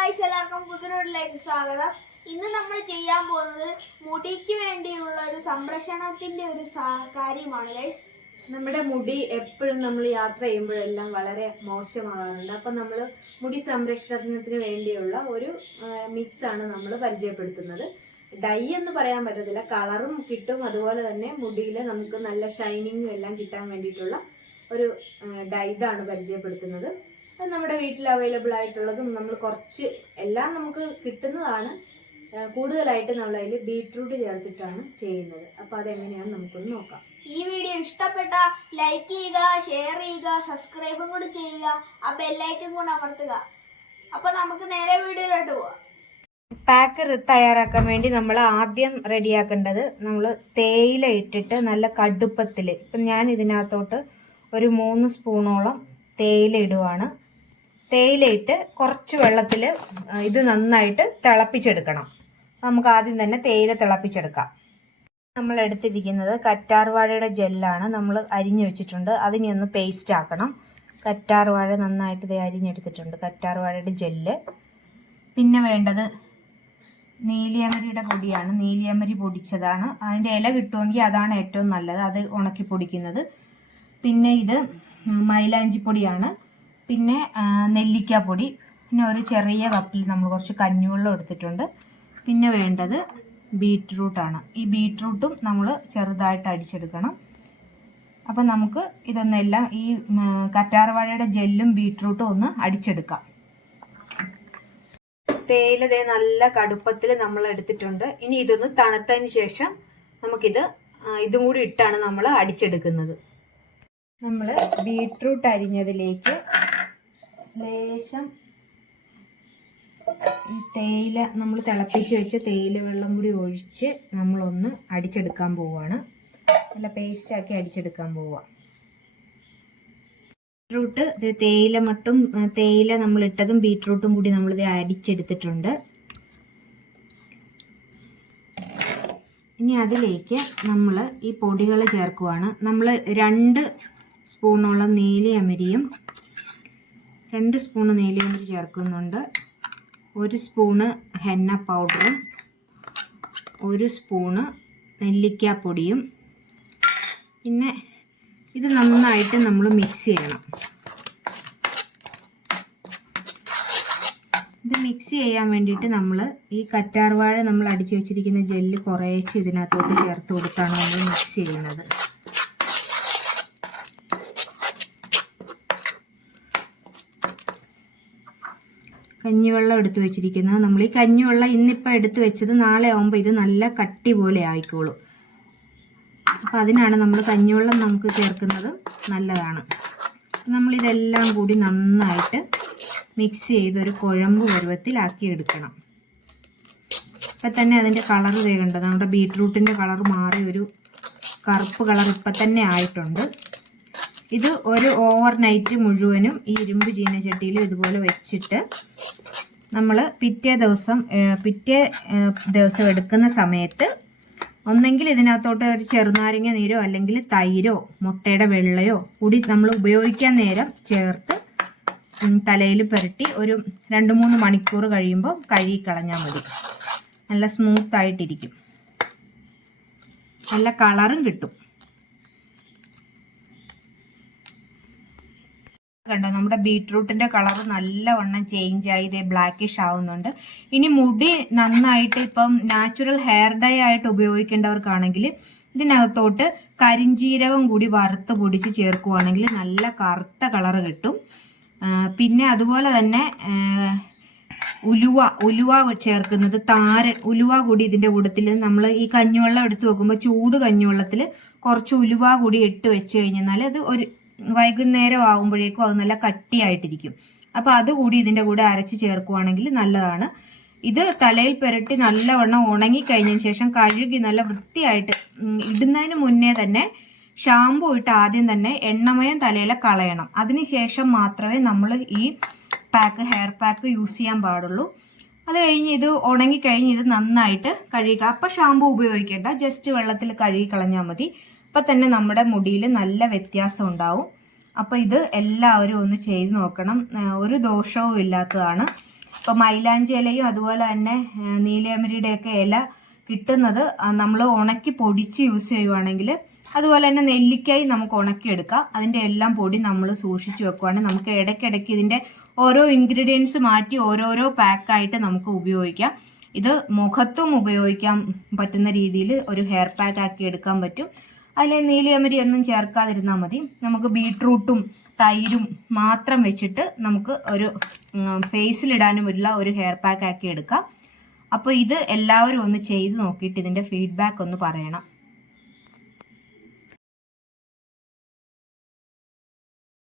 Guys എല്ലാവർക്കും പുതിയൊരുലേക്ക് സ്വാഗതം. ഇന്ന് നമ്മൾ ചെയ്യാൻ പോകുന്നത് മുടിക്ക് വേണ്ടിയുള്ള ഒരു സംരക്ഷണത്തിന്റെ ഒരു കാര്യമാണ് ഗൈസ് നമ്മുടെ മുടി എപ്പോഴും നമ്മൾ യാത്ര ചെയ്യുമ്പോഴെല്ലാം വളരെ മോശമാകാറുണ്ട്. അപ്പം നമ്മൾ മുടി സംരക്ഷണത്തിന് വേണ്ടിയുള്ള ഒരു മിക്സ് ആണ് നമ്മൾ പരിചയപ്പെടുത്തുന്നത്. ഡൈ എന്ന് പറയാൻ പറ്റത്തില്ല. കളറും കിട്ടും. അതുപോലെ തന്നെ മുടിയിൽ നമുക്ക് നല്ല ഷൈനിങ്ങും എല്ലാം കിട്ടാൻ വേണ്ടിയിട്ടുള്ള ഒരു ഡൈ ഇതാണ് പരിചയപ്പെടുത്തുന്നത്. അത് നമ്മുടെ വീട്ടിൽ അവൈലബിൾ ആയിട്ടുള്ളതും നമ്മൾ കുറച്ച് എല്ലാം നമുക്ക് കിട്ടുന്നതാണ്. കൂടുതലായിട്ട് നമ്മൾ അതിൽ ബീട്രൂട്ട് ചേർത്തിട്ടാണ് ചെയ്യുന്നത്. അപ്പോൾ അതെങ്ങനെയാണെന്ന് നമുക്കൊന്ന് നോക്കാം. ഈ വീഡിയോ ഇഷ്ടപ്പെട്ട ലൈക്ക് ചെയ്യുക ഷെയർ ചെയ്യുക സബ്സ്ക്രൈബും കൂടി ചെയ്യുക ആ ബെല്ലൈക്കും കൂടെ അമർത്തുക. അപ്പൊ നമുക്ക് നേരെ വീഡിയോയിലോട്ട് പോവാം. പാക്ക് തയ്യാറാക്കാൻ വേണ്ടി നമ്മൾ ആദ്യം റെഡിയാക്കേണ്ടത് നമ്മൾ തേയില ഇട്ടിട്ട് നല്ല കടുപ്പത്തിൽ ഇപ്പം ഞാൻ ഇതിനകത്തോട്ട് ഒരു മൂന്ന് സ്പൂണോളം തേയില ഇടുവാണ്. തേയില ഇട്ട് കുറച്ച് വെള്ളത്തിൽ ഇത് നന്നായിട്ട് തിളപ്പിച്ചെടുക്കണം. നമുക്ക് ആദ്യം തന്നെ തേയില തിളപ്പിച്ചെടുക്കാം. നമ്മൾ എടുത്തിരിക്കുന്നത് കറ്റാർവാഴയുടെ ജെല്ലാണ് നമ്മൾ അരിഞ്ഞു വെച്ചിട്ടുണ്ട്. അതിനെ ഒന്ന് പേസ്റ്റ് ആക്കണം. കറ്റാർവാഴ നന്നായിട്ട് ഇത് അരിഞ്ഞെടുത്തിട്ടുണ്ട് കറ്റാർവാഴയുടെ ജെല്ല്. പിന്നെ വേണ്ടത് നീലിയമരിയുടെ പൊടിയാണ്. നീലിയമരി പൊടിച്ചതാണ്. അതിന്റെ ഇല കിട്ടുമെങ്കിൽ അതാണ് ഏറ്റവും നല്ലത്. അത് ഉണക്കി പൊടിക്കുന്നത്. പിന്നെ ഇത് മൈലാഞ്ചിപ്പൊടിയാണ് പിന്നെ നെല്ലിക്കാപ്പൊടി. പിന്നെ ഒരു ചെറിയ കപ്പിൽ നമ്മൾ കുറച്ച് കഞ്ഞിവെള്ളം എടുത്തിട്ടുണ്ട്. പിന്നെ വേണ്ടത് ബീട്രൂട്ടാണ് ഈ ബീട്രൂട്ടും നമ്മൾ ചെറുതായിട്ട് അടിച്ചെടുക്കണം. അപ്പം നമുക്ക് ഇതൊന്നെല്ലാം ഈ കറ്റാർവാഴയുടെ ജെല്ലും ബീട്രൂട്ടും ഒന്ന് അടിച്ചെടുക്കാം. തേയില ദേ നല്ല കടുപ്പത്തിൽ നമ്മൾ എടുത്തിട്ടുണ്ട്. ഇനി ഇതൊന്ന് തണുത്തതിന് ശേഷം നമുക്കിത് ഇതും കൂടി ഇട്ടാണ് നമ്മൾ അടിച്ചെടുക്കുന്നത്. നമ്മൾ ബീട്രൂട്ട് അരിഞ്ഞതിലേക്ക് ലേശം തേയില നമ്മൾ തിളപ്പിച്ച് വെച്ച തേയില വെള്ളം കൂടി ഒഴിച്ച് നമ്മളൊന്ന് അടിച്ചെടുക്കാൻ പോവുകയാണ് നല്ല പേസ്റ്റാക്കി അടിച്ചെടുക്കാൻ പോവുക ബീട്രൂട്ട് തേയില മട്ടും തേയില നമ്മൾ ഇട്ടതും ബീട്രൂട്ടും കൂടി നമ്മളിത് അടിച്ചെടുത്തിട്ടുണ്ട് ഇനി അതിലേക്ക് നമ്മൾ ഈ പൊടികൾ ചേർക്കുവാണ്. നമ്മൾ രണ്ട് സ്പൂണോളം നീലിയമരിയും രണ്ട് സ്പൂണ് നീലിയമരി ചേർക്കുന്നുണ്ട്. ഒരു സ്പൂണ് ഹെന്ന പൗഡറും ഒരു സ്പൂണ് നെല്ലിക്കാപ്പൊടിയും. പിന്നെ ഇത് നന്നായിട്ട് നമ്മൾ മിക്സ് ചെയ്യണം. ഇത് മിക്സ് ചെയ്യാൻ വേണ്ടിയിട്ട് നമ്മൾ ഈ കറ്റാർവാഴ നമ്മൾ അടിച്ചു വെച്ചിരിക്കുന്ന ജെല്ല് കുറേശ്ശെ ഇതിനകത്തോട്ട് ചേർത്ത് കൊടുത്താണ് നമ്മൾ മിക്സ് ചെയ്യുന്നത്. കഞ്ഞിവെള്ളം എടുത്ത് വെച്ചിരിക്കുന്നത്. നമ്മൾ ഈ കഞ്ഞിവെള്ളം ഇന്നിപ്പോൾ എടുത്ത് വെച്ചത് നാളെ ആവുമ്പോൾ ഇത് നല്ല കട്ടി പോലെ ആയിക്കോളും. അപ്പം അതിനാണ് നമ്മൾ കഞ്ഞിവെള്ളം നമുക്ക് ചേർക്കുന്നത് നല്ലതാണ്. നമ്മളിതെല്ലാം കൂടി നന്നായിട്ട് മിക്സ് ചെയ്തൊരു കുഴമ്പ് പരുവത്തിലാക്കി എടുക്കണം. ഇപ്പം തന്നെ അതിന്റെ കളർ കണ്ടത് നമ്മുടെ ബീട്രൂട്ടിന്റെ കളർ മാറി ഒരു കറുപ്പ് കളർ ഇപ്പം തന്നെ ആയിട്ടുണ്ട്. ഇത് ഒരു ഓവർ നൈറ്റ് മുഴുവനും ഈ ഇരുമ്പ് ചീനച്ചട്ടിയിൽ ഇതുപോലെ വെച്ചിട്ട് നമ്മൾ പിറ്റേ ദിവസം പിറ്റേ ദിവസം എടുക്കുന്ന സമയത്ത് ഒന്നെങ്കിൽ ഇതിനകത്തോട്ട് ഒരു ചെറുനാരങ്ങ നീരോ അല്ലെങ്കിൽ തൈരോ മുട്ടയുടെ വെള്ളയോ കൂടി നമ്മൾ ഉപയോഗിക്കാൻ നേരം ചേർത്ത് തലയിൽ പുരട്ടി ഒരു രണ്ട് മൂന്ന് മണിക്കൂർ കഴിയുമ്പോൾ കഴുകി കളഞ്ഞാൽ മതി. നല്ല സ്മൂത്തായിട്ടിരിക്കും നല്ല കളറും കിട്ടും. കണ്ടോ നമ്മുടെ ബീട്രൂട്ടിന്റെ കളർ നല്ലവണ്ണം ആയി ഇതേ ബ്ലാക്കിഷ് ആവുന്നുണ്ട്. ഇനി മുടി നന്നായിട്ട് ഇപ്പം നാച്ചുറൽ ഹെയർ ഡൈ ആയിട്ട് ഉപയോഗിക്കേണ്ടവർക്കാണെങ്കിൽ ഇതിനകത്തോട്ട് കരിഞ്ജീരകം കൂടി വറുത്ത് പൊടിച്ച് ചേർക്കുവാണെങ്കിൽ നല്ല കറുത്ത കളർ കിട്ടും. പിന്നെ അതുപോലെ തന്നെ ഉലുവ ഉലുവ ചേർക്കുന്നത് താരൻ ഉലുവ കൂടി ഇതിന്റെ കൂട്ടത്തിൽ നമ്മൾ ഈ കഞ്ഞിവെള്ളം എടുത്ത് വെക്കുമ്പോൾ ചൂട് കഞ്ഞിവെള്ളത്തിൽ കുറച്ച് ഉലുവ കൂടി ഇട്ട് വെച്ച് കഴിഞ്ഞാൽ അത് ഒരു വൈകുന്നേരം ആകുമ്പോഴേക്കും അത് നല്ല കട്ടിയായിട്ടിരിക്കും. അപ്പോൾ അതുകൂടി ഇതിന്റെ കൂടെ അരച്ച് ചേർക്കുവാണെങ്കിൽ നല്ലതാണ്. ഇത് തലയിൽ പുരട്ടി നല്ലവണ്ണം ഉണങ്ങി കഴിഞ്ഞതിന് ശേഷം കഴുകി നല്ല വൃത്തിയായിട്ട് ഇടുന്നതിന് മുന്നേ തന്നെ ഷാമ്പു ഇട്ട് ആദ്യം തന്നെ എണ്ണമയം തലയിലെ കളയണം. അതിനുശേഷം മാത്രമേ നമ്മൾ ഈ പാക്ക് ഹെയർ പാക്ക് യൂസ് ചെയ്യാൻ പാടുള്ളൂ. അത് കഴിഞ്ഞ് ഇത് ഉണങ്ങിക്കഴിഞ്ഞ് ഇത് നന്നായിട്ട് കഴുകി അപ്പം ഷാമ്പു ഉപയോഗിക്കേണ്ട. ജസ്റ്റ് വെള്ളത്തിൽ കഴുകി കളഞ്ഞാൽ മതി. അപ്പം തന്നെ നമ്മുടെ മുടിയിൽ നല്ല വ്യത്യാസം ഉണ്ടാവും അപ്പം ഇത് എല്ലാവരും ഒന്ന് ചെയ്ത് നോക്കണം. ഒരു ദോഷവും ഇല്ലാത്തതാണ്. ഇപ്പം മൈലാഞ്ചി ഇലയും അതുപോലെ തന്നെ നീലയമരിയുടെയൊക്കെ ഇല കിട്ടുന്നത് നമ്മൾ ഉണക്കി പൊടിച്ച് യൂസ് ചെയ്യുവാണെങ്കിൽ അതുപോലെ തന്നെ നെല്ലിക്കായി നമുക്ക് ഉണക്കിയെടുക്കാം. അതിന്റെ എല്ലാം പൊടി നമ്മൾ സൂക്ഷിച്ചു വെക്കുവാണെങ്കിൽ നമുക്ക് ഇടയ്ക്കിടയ്ക്ക് ഇതിന്റെ ഓരോ ഇൻഗ്രീഡിയൻസ് മാറ്റി ഓരോരോ പാക്കായിട്ട് നമുക്ക് ഉപയോഗിക്കാം. ഇത് മുഖത്തും ഉപയോഗിക്കാൻ പറ്റുന്ന രീതിയിൽ ഒരു ഹെയർ പാക്ക് ആക്കി എടുക്കാൻ പറ്റും. അതിൽ നീലിയമരി ഒന്നും ചേർക്കാതിരുന്നാൽ മതി. നമുക്ക് ബീട്രൂട്ടും തൈരും മാത്രം വെച്ചിട്ട് നമുക്ക് ഒരു ഫേസിലിടാനുമുള്ള ഒരു ഹെയർ പാക്ക് ആക്കി എടുക്കാം. അപ്പോൾ ഇത് എല്ലാവരും ഒന്ന് ചെയ്ത് നോക്കിയിട്ട് ഇതിന്റെ ഫീഡ്ബാക്ക് ഒന്ന് പറയണം.